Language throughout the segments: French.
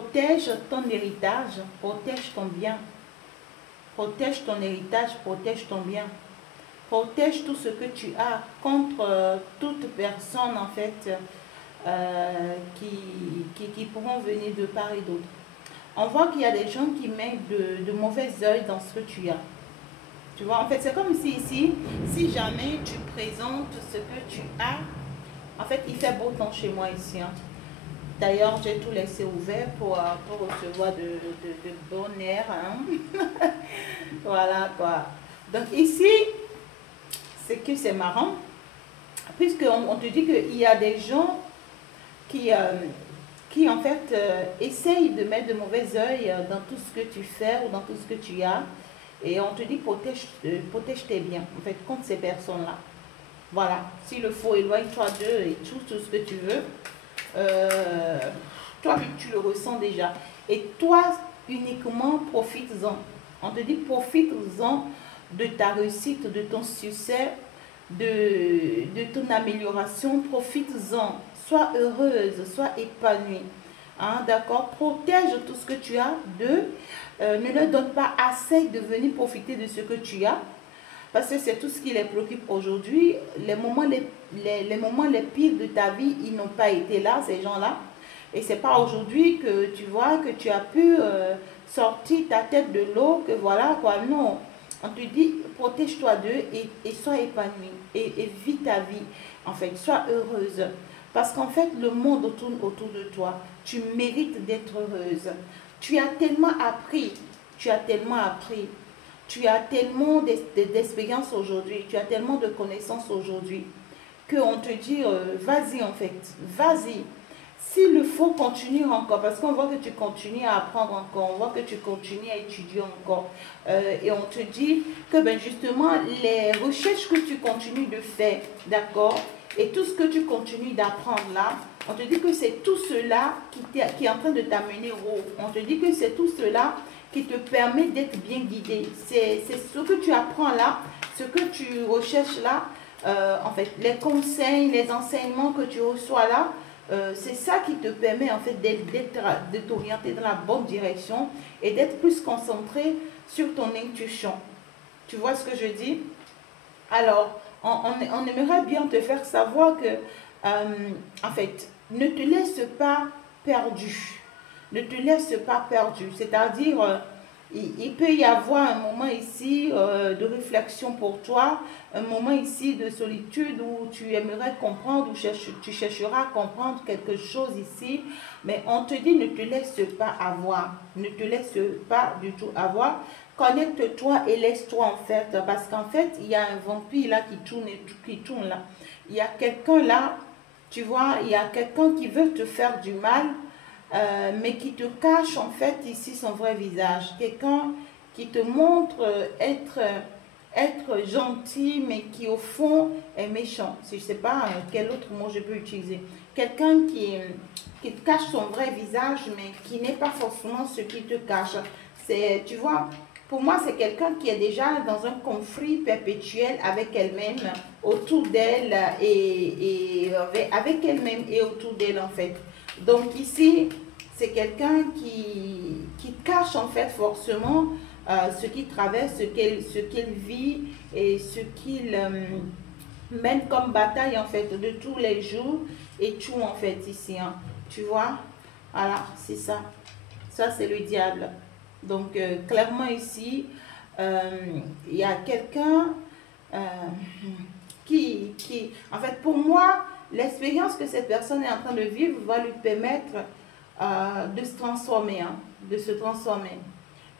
protège ton héritage, protège ton bien. Protège ton héritage, protège ton bien. Protège tout ce que tu as contre toute personne, en fait, qui pourront venir de part et d'autre. On voit qu'il y a des gens qui mettent de mauvais œil dans ce que tu as. Tu vois, en fait, c'est comme si ici, si jamais tu présentes ce que tu as, en fait, il fait beau temps chez moi ici. Hein. D'ailleurs, j'ai tout laissé ouvert pour recevoir de bon air. Hein. Voilà, quoi. Donc ici, c'est que c'est marrant, puisqu'on te dit qu'il y a des gens qui en fait, essayent de mettre de mauvais œil dans tout ce que tu fais ou dans tout ce que tu as. Et on te dit, protège tes biens, en fait, contre ces personnes-là. Voilà, s'il le faut, éloigne-toi d'eux et tout ce que tu veux. Toi, tu le ressens déjà. Et toi, uniquement, profites-en. On te dit, profites-en de ta réussite, de ton succès, de ton amélioration. Profites-en. Sois heureuse, sois épanouie. Hein, d'accord? Protège tout ce que tu as d'eux. Ne leur donne pas assez de venir profiter de ce que tu as. Parce que c'est tout ce qui les préoccupe aujourd'hui. Les moments les pires de ta vie, ils n'ont pas été là, ces gens-là. Et c'est pas aujourd'hui que tu vois que tu as pu sortir ta tête de l'eau, que voilà quoi. Non, on te dit, protège-toi d'eux et sois épanoui. Et vis ta vie, en fait. Sois heureuse. Parce qu'en fait, le monde tourne autour de toi. Tu mérites d'être heureuse. Tu as tellement appris. Tu as tellement appris. Tu as tellement d'expérience aujourd'hui. Tu as tellement de connaissances aujourd'hui. Qu'on te dit, vas-y en fait. Vas-y. S'il le faut, continue encore. Parce qu'on voit que tu continues à apprendre encore. On voit que tu continues à étudier encore. Et on te dit que ben, justement, les recherches que tu continues de faire, d'accord, et tout ce que tu continues d'apprendre là, on te dit que c'est tout cela qui est en train de t'amener haut. On te dit que c'est tout cela qui te permet d'être bien guidé. C'est ce que tu apprends là, ce que tu recherches là, en fait, les conseils, les enseignements que tu reçois là, c'est ça qui te permet en fait de t'orienter dans la bonne direction et d'être plus concentré sur ton intuition. Tu vois ce que je dis? Alors, on aimerait bien te faire savoir que, en fait, ne te laisse pas perdu. Ne te laisse pas perdu. C'est-à-dire, il peut y avoir un moment ici de réflexion pour toi, un moment ici de solitude où tu aimerais comprendre, où tu chercheras à comprendre quelque chose ici, mais on te dit ne te laisse pas avoir. Ne te laisse pas du tout avoir. Connecte-toi et laisse-toi en fait, parce qu'en fait, il y a un vampire là qui tourne là. Il y a quelqu'un là, tu vois, il y a quelqu'un qui veut te faire du mal, mais qui te cache en fait ici son vrai visage. Quelqu'un qui te montre être gentil, mais qui au fond est méchant. Je ne sais pas quel autre mot je peux utiliser. Quelqu'un qui te cache son vrai visage, mais qui n'est pas forcément ce qui te cache. Tu vois, pour moi, c'est quelqu'un qui est déjà dans un conflit perpétuel avec elle-même, autour d'elle et avec elle-même et autour d'elle en fait. Donc ici, c'est quelqu'un qui cache en fait forcément ce qu'il traverse, ce qu'il vit et ce qu'il mène comme bataille en fait de tous les jours et tout en fait ici. Hein. Tu vois? Voilà, c'est ça. Ça, c'est le diable. Donc, clairement ici, il y a quelqu'un en fait, pour moi, l'expérience que cette personne est en train de vivre va lui permettre de se transformer, hein, de se transformer.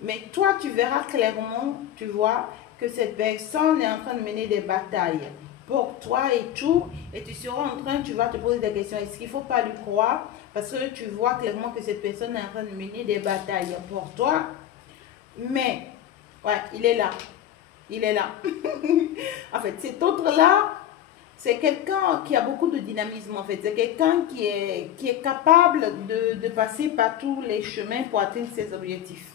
Mais toi, tu verras clairement, tu vois, que cette personne est en train de mener des batailles pour toi et tout, et tu seras en train, tu vas te poser des questions. Est-ce qu'il ne faut pas lui croire? Parce que tu vois clairement que cette personne est en train de mener des batailles pour toi. Mais, ouais, il est là. Il est là. En fait, cet autre-là, c'est quelqu'un qui a beaucoup de dynamisme, en fait. C'est quelqu'un qui est capable de passer par tous les chemins pour atteindre ses objectifs.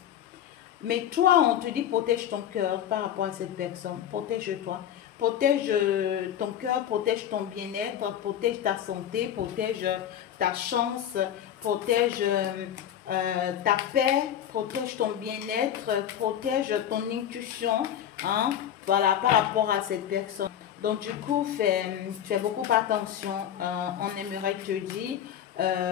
Mais toi, on te dit, protège ton cœur par rapport à cette personne. Protège-toi. Protège ton cœur, protège ton bien-être, protège ta santé, protège ta chance, protège ta paix, protège ton bien-être, protège ton intuition, hein, voilà, par rapport à cette personne. Donc du coup, fais beaucoup attention, on aimerait te dire,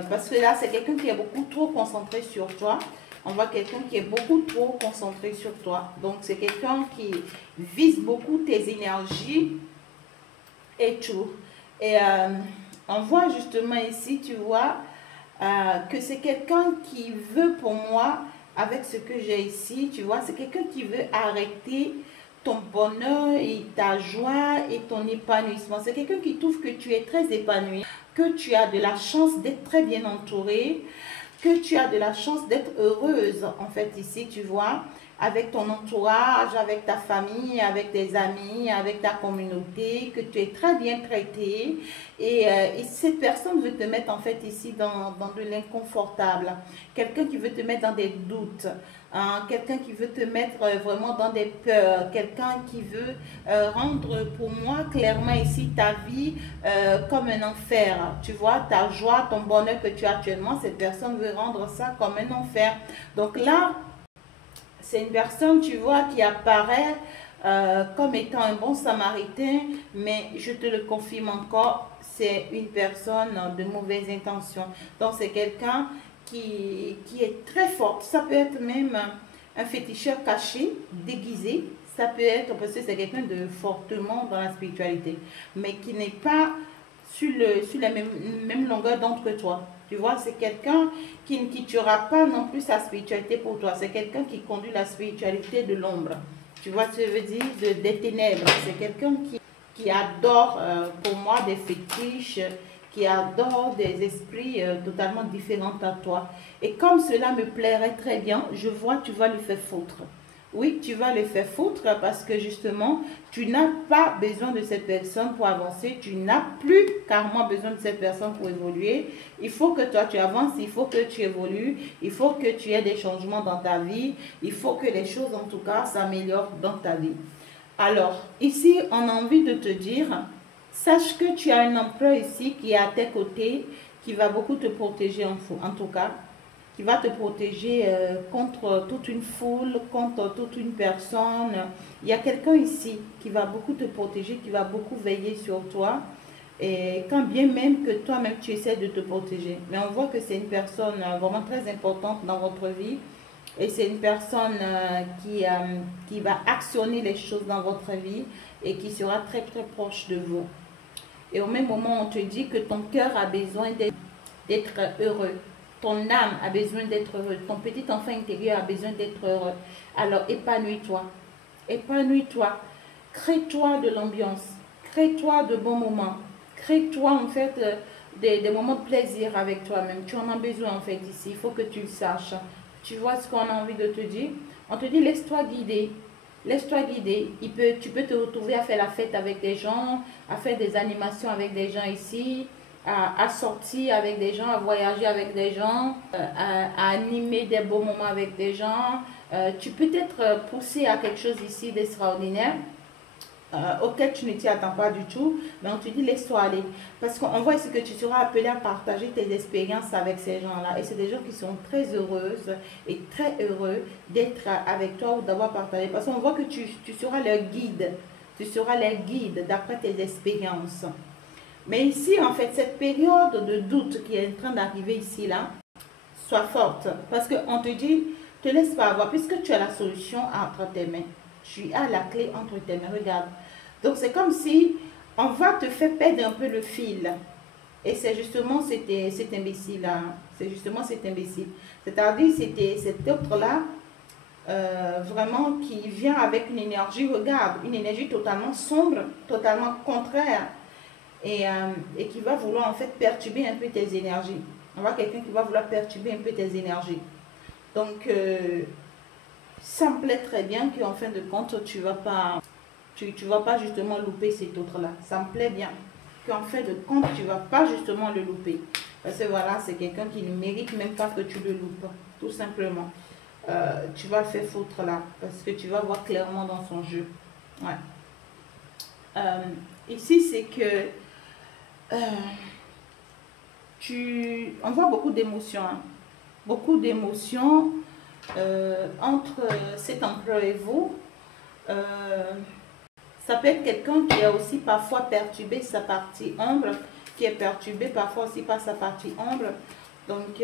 parce que là, c'est quelqu'un qui est beaucoup trop concentré sur toi. On voit quelqu'un qui est beaucoup trop concentré sur toi. Donc c'est quelqu'un qui vise beaucoup tes énergies et tout. Et on voit justement ici, tu vois, que c'est quelqu'un qui veut pour moi, avec ce que j'ai ici, tu vois, c'est quelqu'un qui veut arrêter ton bonheur et ta joie et ton épanouissement. C'est quelqu'un qui trouve que tu es très épanoui, que tu as de la chance d'être très bien entouré, que tu as de la chance d'être heureuse, en fait, ici, tu vois, avec ton entourage, avec ta famille, avec tes amis, avec ta communauté, que tu es très bien traité. Et cette personne veut te mettre, en fait, ici, dans de l'inconfortable. Quelqu'un qui veut te mettre dans des doutes. Hein, quelqu'un qui veut te mettre vraiment dans des peurs, quelqu'un qui veut rendre pour moi clairement ici ta vie comme un enfer. Tu vois, ta joie, ton bonheur que tu as actuellement, cette personne veut rendre ça comme un enfer. Donc là, c'est une personne, tu vois, qui apparaît comme étant un bon samaritain, mais je te le confirme encore, c'est une personne de mauvaise intention. Donc c'est quelqu'un qui est très forte. Ça peut être même un féticheur caché, déguisé. Ça peut être, parce que c'est quelqu'un de fortement dans la spiritualité, mais qui n'est pas sur la même longueur d'onde que toi. Tu vois, c'est quelqu'un qui ne quittera pas non plus sa spiritualité pour toi. C'est quelqu'un qui conduit la spiritualité de l'ombre. Tu vois ce que je veux dire? Des ténèbres. C'est quelqu'un qui adore, pour moi, des fétiches, qui adore des esprits totalement différents à toi. Et comme cela me plairait très bien, je vois, tu vas le faire foutre. Oui, tu vas le faire foutre parce que justement, tu n'as pas besoin de cette personne pour avancer. Tu n'as plus carrément besoin de cette personne pour évoluer. Il faut que toi, tu avances. Il faut que tu évolues. Il faut que tu aies des changements dans ta vie. Il faut que les choses, en tout cas, s'améliorent dans ta vie. Alors, ici, on a envie de te dire, sache que tu as un empereur ici qui est à tes côtés, qui va beaucoup te protéger en tout cas. Qui va te protéger contre toute une foule, contre toute une personne. Il y a quelqu'un ici qui va beaucoup te protéger, qui va beaucoup veiller sur toi. Et quand bien même que toi-même tu essaies de te protéger. Mais on voit que c'est une personne vraiment très importante dans votre vie. Et c'est une personne qui va actionner les choses dans votre vie et qui sera très très proche de vous. Et au même moment, on te dit que ton cœur a besoin d'être heureux. Ton âme a besoin d'être heureux. Ton petit enfant intérieur a besoin d'être heureux. Alors épanouis-toi. Épanouis-toi. Crée-toi de l'ambiance. Crée-toi de bons moments. Crée-toi en fait des moments de plaisir avec toi-même. Tu en as besoin en fait ici. Il faut que tu le saches. Tu vois ce qu'on a envie de te dire? On te dit laisse-toi guider. Laisse-toi guider. Tu peux te retrouver à faire la fête avec des gens, à faire des animations avec des gens ici. À sortir avec des gens, à voyager avec des gens, à animer des beaux moments avec des gens. Tu peux être poussé à quelque chose ici d'extraordinaire auquel tu ne t'y attends pas du tout, mais on te dit laisse-toi aller. Parce qu'on voit ici que tu seras appelé à partager tes expériences avec ces gens-là. Et c'est des gens qui sont très heureuses et très heureux d'être avec toi ou d'avoir partagé. Parce qu'on voit que tu seras leur guide. Tu seras leur guide d'après tes expériences. Mais ici, en fait, cette période de doute qui est en train d'arriver ici, là, sois forte. Parce qu'on te dit, te laisse pas avoir, puisque tu as la solution entre tes mains. Tu as la clé entre tes mains, regarde. Donc, c'est comme si on va te faire perdre un peu le fil. Et c'est justement cet imbécile-là. C'est justement cet imbécile. C'est-à-dire, c'était cet autre-là, vraiment, qui vient avec une énergie, regarde, une énergie totalement sombre, totalement contraire. Et qui va vouloir en fait perturber un peu tes énergies. On voit quelqu'un qui va vouloir perturber un peu tes énergies. Donc, ça me plaît très bien qu'en fin de compte, tu vas pas justement louper cet autre-là. Ça me plaît bien qu'en fin de compte, tu vas pas justement le louper. Parce que voilà, c'est quelqu'un qui ne mérite même pas que tu le loupes. Tout simplement. Tu vas le faire foutre là. Parce que tu vas voir clairement dans son jeu. Ouais. Ici, c'est que on voit beaucoup d'émotions. Hein. beaucoup d'émotions entre cet empereur et vous. Ça peut être quelqu'un qui est aussi parfois perturbé sa partie ombre, qui est perturbé parfois aussi par sa partie ombre. Donc,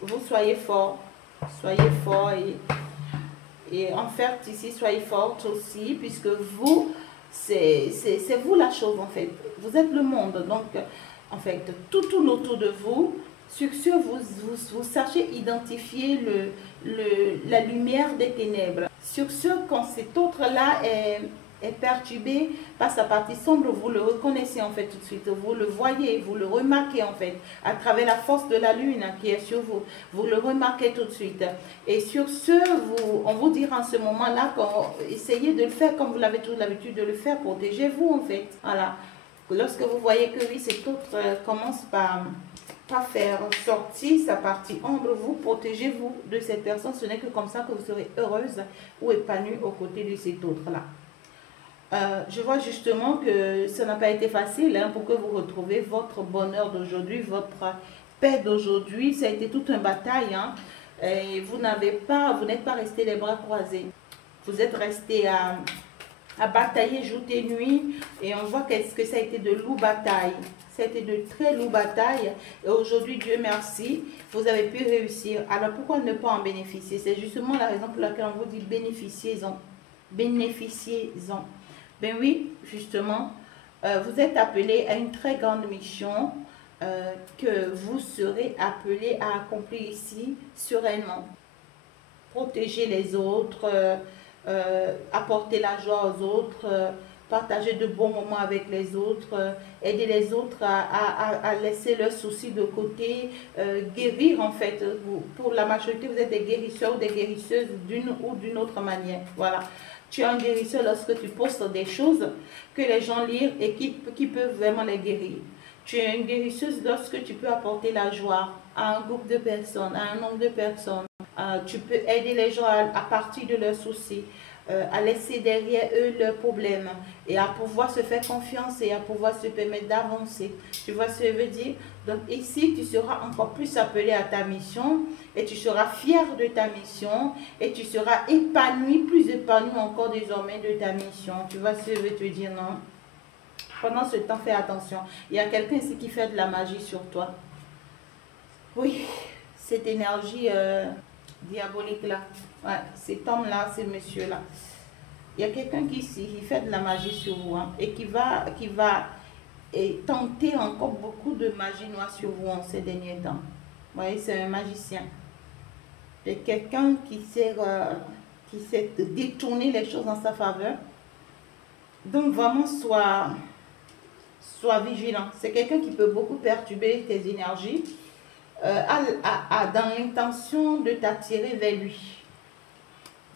vous soyez fort et en fait ici, soyez forte aussi, puisque vous, c'est vous la chose en fait. Vous êtes le monde, donc en fait, tout tourne autour de vous. Sur ce, vous sachez identifier la lumière des ténèbres. Sur ce, quand cet autre-là est perturbé par sa partie sombre, vous le reconnaissez en fait tout de suite. Vous le voyez, vous le remarquez en fait, à travers la force de la lune qui est sur vous. Vous le remarquez tout de suite. Et sur ce, on vous dira en ce moment-là, essayez de le faire comme vous avez toute l'habitude de le faire, protégez-vous en fait. Voilà. Lorsque vous voyez que oui, cet autre commence par faire sortir sa partie ombre, vous protégez-vous de cette personne. Ce n'est que comme ça que vous serez heureuse ou épanouie aux côtés de cet autre-là. Je vois justement que ça n'a pas été facile hein, pour que vous retrouviez votre bonheur d'aujourd'hui, votre paix d'aujourd'hui. Ça a été toute une bataille. Hein, et vous n'êtes pas resté les bras croisés. Vous êtes resté à batailler jour et nuit. Et on voit que ça a été de lourdes batailles. Ça a été de très lourdes batailles. Et aujourd'hui, Dieu merci, vous avez pu réussir. Alors pourquoi ne pas en bénéficier? C'est justement la raison pour laquelle on vous dit bénéficiez-en. Bénéficiez-en. Ben oui, justement, vous êtes appelé à une très grande mission que vous serez appelé à accomplir ici sereinement. Protéger les autres, apporter la joie aux autres, partager de bons moments avec les autres, aider les autres à laisser leurs soucis de côté, guérir en fait. Pour la majorité, vous êtes des guérisseurs ou des guérisseuses d'une ou d'une autre manière. Voilà. Tu es un guérisseur lorsque tu postes des choses que les gens lisent et qui peuvent vraiment les guérir. Tu es une guérisseuse lorsque tu peux apporter la joie à un groupe de personnes, à un nombre de personnes. Tu peux aider les gens à partir de leurs soucis, à laisser derrière eux leurs problèmes et à pouvoir se faire confiance et à pouvoir se permettre d'avancer. Tu vois ce que je veux dire? Donc ici, tu seras encore plus appelé à ta mission et tu seras fier de ta mission et tu seras épanoui, plus épanoui encore désormais de ta mission. Tu vois ce que je veux te dire, non? Pendant ce temps, fais attention. Il y a quelqu'un ici qui fait de la magie sur toi. Oui, cette énergie diabolique-là. Ouais, cet homme-là, ce monsieur-là. Il y a quelqu'un qui fait de la magie sur vous hein, et qui va tenter encore beaucoup de magie noire sur vous en ces derniers temps. Vous voyez, c'est un magicien. C'est quelqu'un qui sait détourner les choses en sa faveur. Donc vraiment, sois vigilant. C'est quelqu'un qui peut beaucoup perturber tes énergies dans l'intention de t'attirer vers lui.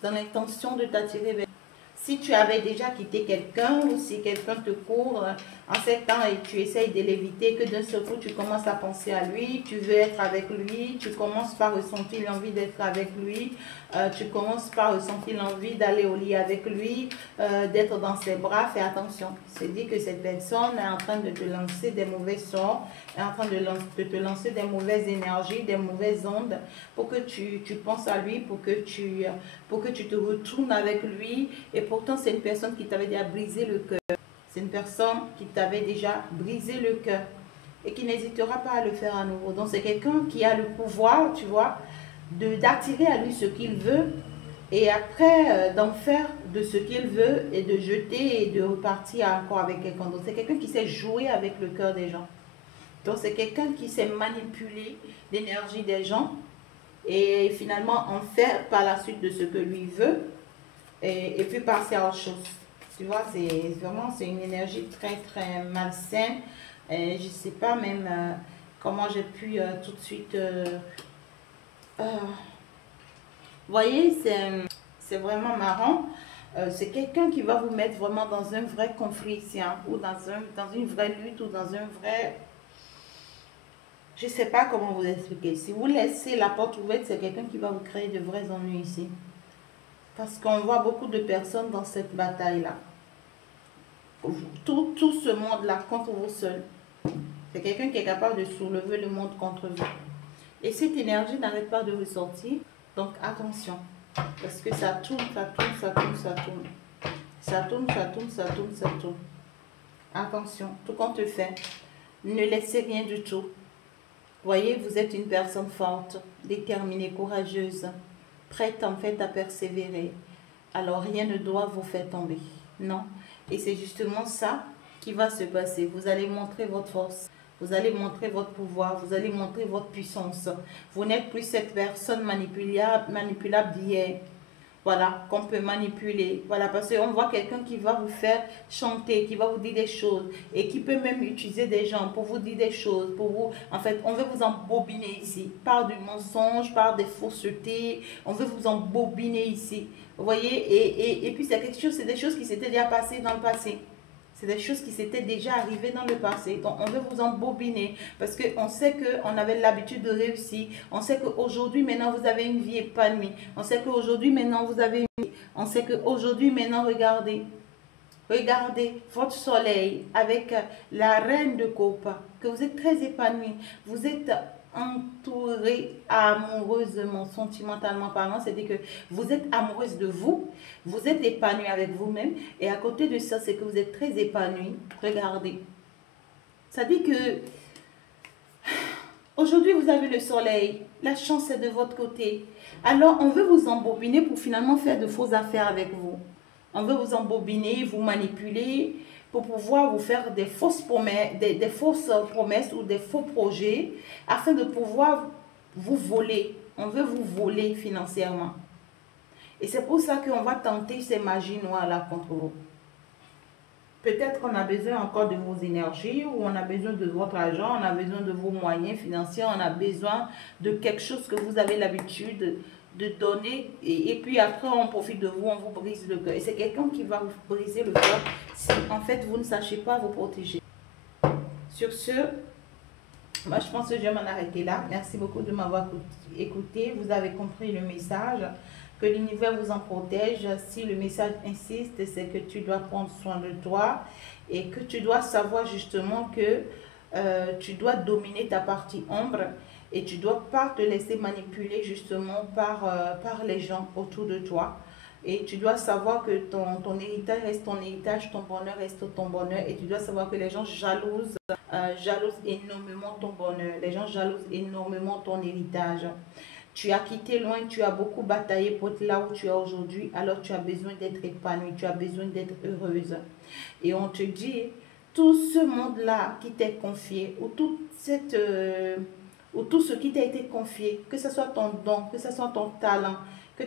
Dans l'intention de t'attirer vers lui. Si tu avais déjà quitté quelqu'un ou si quelqu'un te court en ces temps et tu essayes de l'éviter, que d'un seul coup tu commences à penser à lui, tu veux être avec lui, tu commences par ressentir l'envie d'être avec lui, tu commences par ressentir l'envie d'aller au lit avec lui, d'être dans ses bras, fais attention. C'est dit que cette personne est en train de te lancer des mauvais sorts, est en train de te lancer des mauvaises énergies, des mauvaises ondes pour que tu penses à lui, pour que tu te retournes avec lui. Et pourtant, c'est une personne qui t'avait déjà brisé le cœur. C'est une personne qui t'avait déjà brisé le cœur et qui n'hésitera pas à le faire à nouveau. Donc, c'est quelqu'un qui a le pouvoir, tu vois, d'attirer à lui ce qu'il veut et après d'en faire de ce qu'il veut et de jeter et de repartir encore avec quelqu'un d'autre. C'est quelqu'un qui sait jouer avec le cœur des gens. Donc, c'est quelqu'un qui sait manipuler l'énergie des gens et finalement en faire par la suite de ce que lui veut et puis passer à autre chose. Tu vois, c'est une énergie très très malsaine. Et je ne sais pas même comment j'ai pu tout de suite... vous voyez, c'est vraiment marrant. C'est quelqu'un qui va vous mettre vraiment dans un vrai conflit ici, hein, ou dans une vraie lutte, ou dans un vrai... Je ne sais pas comment vous expliquer. Si vous laissez la porte ouverte, c'est quelqu'un qui va vous créer de vrais ennuis ici. Parce qu'on voit beaucoup de personnes dans cette bataille-là. Tout ce monde-là contre vous seul. C'est quelqu'un qui est capable de soulever le monde contre vous. Et cette énergie n'arrête pas de ressortir. Donc attention. Parce que ça tourne, ça tourne, ça tourne, ça tourne. Ça tourne, ça tourne, ça tourne, ça tourne. Attention, tout qu'on te fait, ne laissez rien du tout. Voyez, vous êtes une personne forte, déterminée, courageuse, prête en fait à persévérer. Alors rien ne doit vous faire tomber. Non. Et c'est justement ça qui va se passer. Vous allez montrer votre force. Vous allez montrer votre pouvoir. Vous allez montrer votre puissance. Vous n'êtes plus cette personne manipulable d'hier. Voilà, qu'on peut manipuler. Voilà, parce qu'on voit quelqu'un qui va vous faire chanter, qui va vous dire des choses et qui peut même utiliser des gens pour vous dire des choses, pour vous. En fait, on veut vous embobiner ici, par du mensonge, par des faussetés. On veut vous embobiner ici. Vous voyez, et puis c'est quelque chose, c'est des choses qui s'étaient déjà passées dans le passé. C'est des choses qui s'étaient déjà arrivées dans le passé. Donc, on veut vous embobiner parce qu'on sait qu'on avait l'habitude de réussir. On sait qu'aujourd'hui, maintenant, vous avez une vie épanouie. On sait qu'aujourd'hui, maintenant, vous avez une vie. On sait qu'aujourd'hui, maintenant, regardez. Regardez votre soleil avec la reine de coupe, que vous êtes très épanoui. Vous êtes entouré amoureusement, sentimentalement parlant, c'est-à-dire que vous êtes amoureuse de vous, vous êtes épanoui avec vous-même, et à côté de ça, c'est que vous êtes très épanoui. Regardez. Ça dit que aujourd'hui, vous avez le soleil, la chance est de votre côté. Alors, on veut vous embobiner pour finalement faire de fausses affaires avec vous. On veut vous embobiner, vous manipuler pour pouvoir vous faire des fausses promesses ou des faux projets afin de pouvoir vous voler. On veut vous voler financièrement. Et c'est pour ça qu'on va tenter ces magies noires-là contre vous. Peut-être qu'on a besoin encore de vos énergies ou on a besoin de votre argent, on a besoin de vos moyens financiers, on a besoin de quelque chose que vous avez l'habitude de donner et puis après on profite de vous, on vous brise le cœur. Et c'est quelqu'un qui va vous briser le cœur si en fait vous ne sachez pas vous protéger. Sur ce, moi je pense que je vais m'en arrêter là. Merci beaucoup de m'avoir écouté. Vous avez compris le message. Que l'univers vous en protège. Si le message insiste, c'est que tu dois prendre soin de toi et que tu dois savoir justement que tu dois dominer ta partie ombre et tu ne dois pas te laisser manipuler justement par les gens autour de toi. Et tu dois savoir que ton héritage reste ton héritage, ton bonheur reste ton bonheur. Et tu dois savoir que les gens jalousent énormément ton bonheur. Les gens jalousent énormément ton héritage. Tu as quitté loin, tu as beaucoup bataillé pour être là où tu es aujourd'hui. Alors tu as besoin d'être épanouie, tu as besoin d'être heureuse. Et on te dit, tout ce monde-là qui t'est confié, ou tout ce qui t'a été confié, que ce soit ton don, que ce soit ton talent, que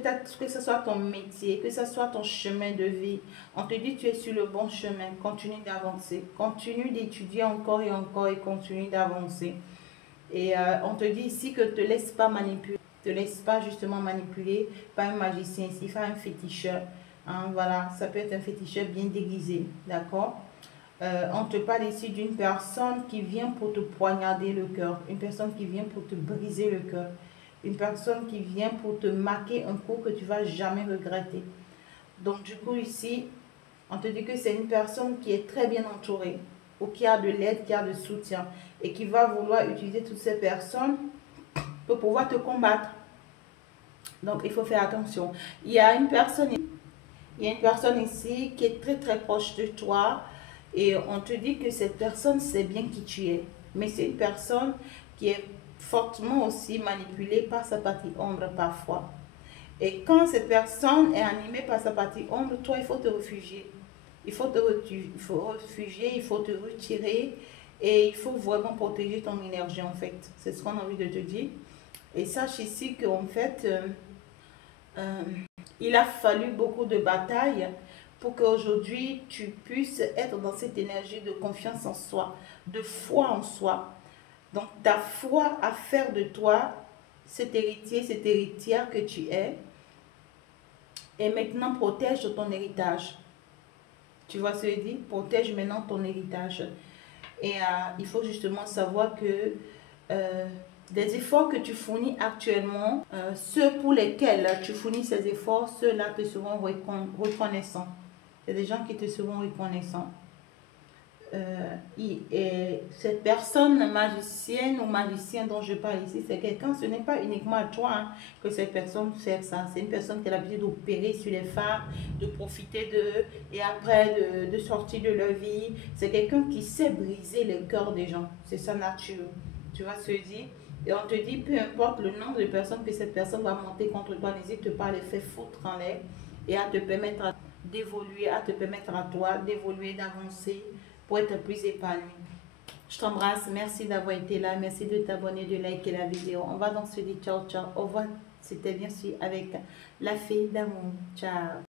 ce soit ton métier, que ce soit ton chemin de vie, on te dit tu es sur le bon chemin, continue d'avancer, continue d'étudier encore et encore et continue d'avancer. Et on te dit ici que ne te laisse pas manipuler. Ne te laisse pas justement manipuler par un magicien ici, par un féticheur. Hein, voilà, ça peut être un féticheur bien déguisé, d'accord? On te parle ici d'une personne qui vient pour te poignarder le cœur, une personne qui vient pour te briser le cœur, une personne qui vient pour te marquer un coup que tu ne vas jamais regretter. Donc du coup ici, on te dit que c'est une personne qui est très bien entourée, ou qui a de l'aide, qui a de soutien, et qui va vouloir utiliser toutes ces personnes pour pouvoir te combattre. Donc, il faut faire attention. Il y a une personne ici qui est très très proche de toi et on te dit que cette personne sait bien qui tu es. Mais c'est une personne qui est fortement aussi manipulée par sa partie ombre parfois. Et quand cette personne est animée par sa partie ombre, toi, il faut te réfugier. Il faut te réfugier, il faut te retirer et il faut vraiment protéger ton énergie en fait. C'est ce qu'on a envie de te dire. Et sache ici qu'en fait, il a fallu beaucoup de batailles pour qu'aujourd'hui tu puisses être dans cette énergie de confiance en soi, de foi en soi. Donc ta foi à faire de toi cet héritier, cette héritière que tu es. Et maintenant protège ton héritage. Tu vois ce que je dis? Protège maintenant ton héritage. Et il faut justement savoir que des efforts que tu fournis actuellement, ceux pour lesquels tu fournis ces efforts, ceux-là te seront reconnaissants. Il y a des gens qui te seront reconnaissants. cette personne magicienne ou magicien dont je parle ici, c'est quelqu'un, ce n'est pas uniquement à toi hein, que cette personne fait ça. C'est une personne qui a l'habitude d'opérer sur les femmes, de profiter d'eux et après de sortir de leur vie. C'est quelqu'un qui sait briser le cœur des gens. C'est sa nature. Tu vois ce que je dis? Et on te dit, peu importe le nombre de personnes que cette personne va monter contre toi, n'hésite pas à les faire foutre en l'air et à te permettre d'évoluer, à te permettre à toi d'évoluer, d'avancer pour être plus épanoui. Je t'embrasse, merci d'avoir été là, merci de t'abonner, de liker la vidéo. On va donc se dire ciao, ciao, au revoir. C'était bien sûr avec la fée d'amour. Ciao.